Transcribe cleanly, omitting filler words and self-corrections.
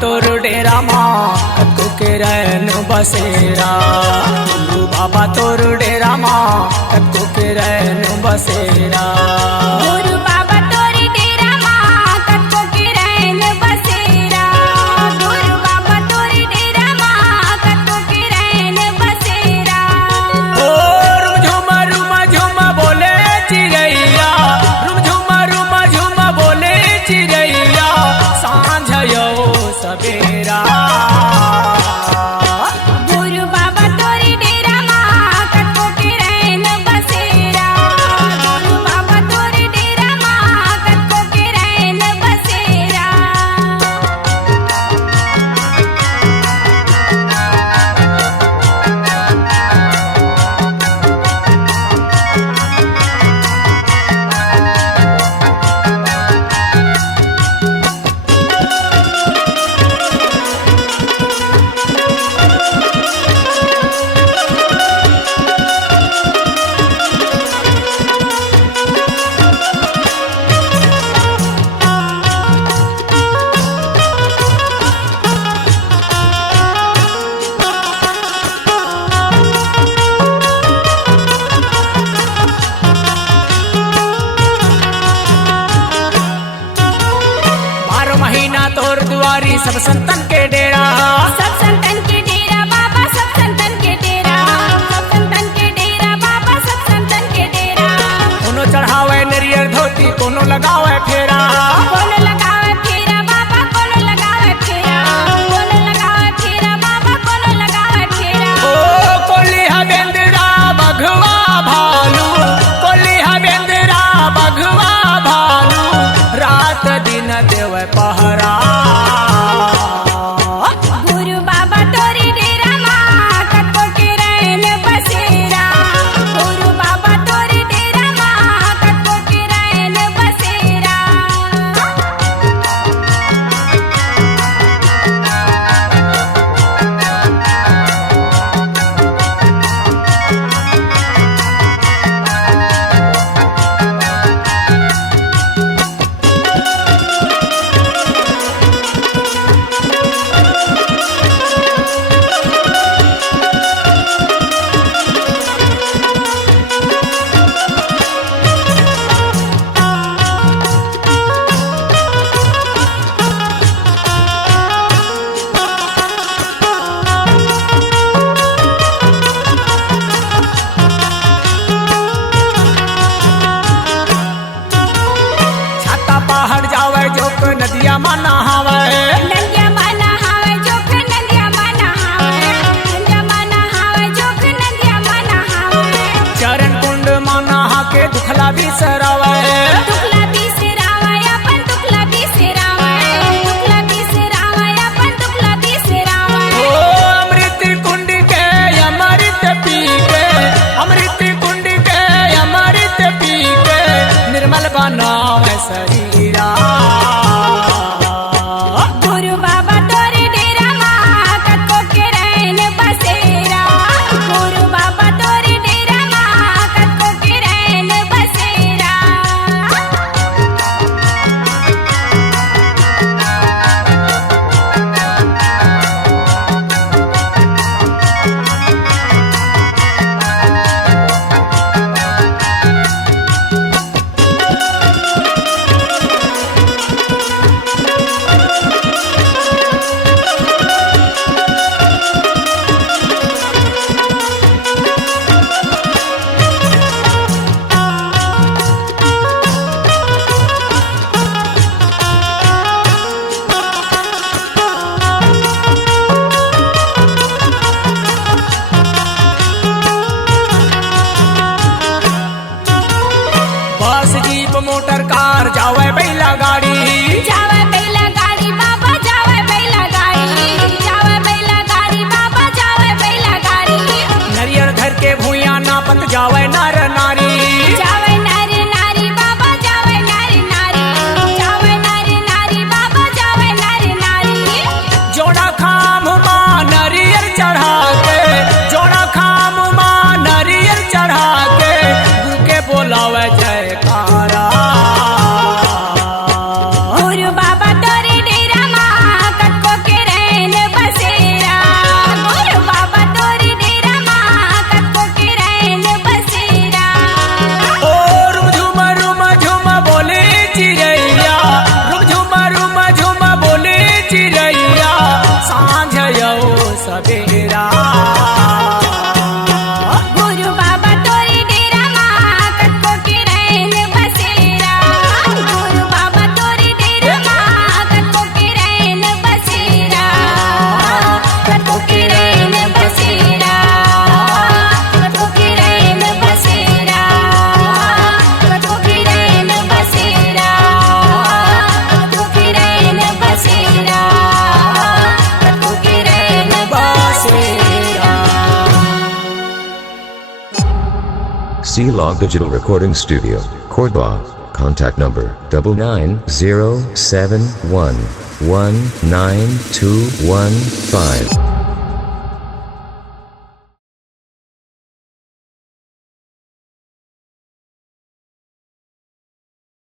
तोर डेरा माँ कत्को के रैन बसेरा। गुरु बाबा तोर डेरा माँ कत्को के रैन बसेरा। गुरु बाबा तोरी डेरा माँ कत्को के रैन बसेरा। गुरु बाबा तोरी डेरा माँ कत्को के रैन बसेरा। ओ रुम झुमा बोले चिड़ैया, रुम झुमा बोले चिड़ैया, सांझ यो सवेरा। गुरु बाबा तोरी डेरा माँ कत्को के रैन बसेरा। गुरु बाबा तोरी डेरा माँ कत्को के रैन बसेरा। तोर दुआरी सब संतन के डेरा। सब संतन के डेरा बाबा, सब संतन के डेरा। सब संतन के डेरा बाबा, सब संतन के डेरा। कोनो चढ़ावे नरियर धोती, कोनो लगावे फेरा। कोनो लगावे फेरा बाबा, कोनो लगावे फेरा। कोनो लगावे फेरा बाबा, कोनो लगावे फेरा। ओ कोली हबेंद्रा बघवा भालू, कोली हबेंद्रा बघवा भालू, रात दिन देव पहरा। गुरु बाबा तोरी डेरा माँ कत्को के रैन बसेरा। गुरु बाबा तोरी डेरा माँ कत्को के रैन बसेरा। पहाड़ जावे जोक नदिया में नहावे। नदिया में नहावे जोक नदिया में नहावे। नदिया में नहावे जोक नदिया में नहावे। चरण कुंड में नहा के दुखला बिसरावे। दुखला बिसरावे अपन दुखला बिसरावे। दुखला बिसरावे अपन दुखला बिसरावे। ओ अमृत कुंड के अमृत पी के, अमृत कुंड के अमृत पी के, निर्मल बनावे शरीरा। गुरु बाबा तोरी डेरा माँ कत्को के रैन बसेरा। गुरु बाबा तोरी डेरा माँ कत्को के रैन बसेरा। C-Log Digital Recording Studio, Cordoba. Contact number 99071192115.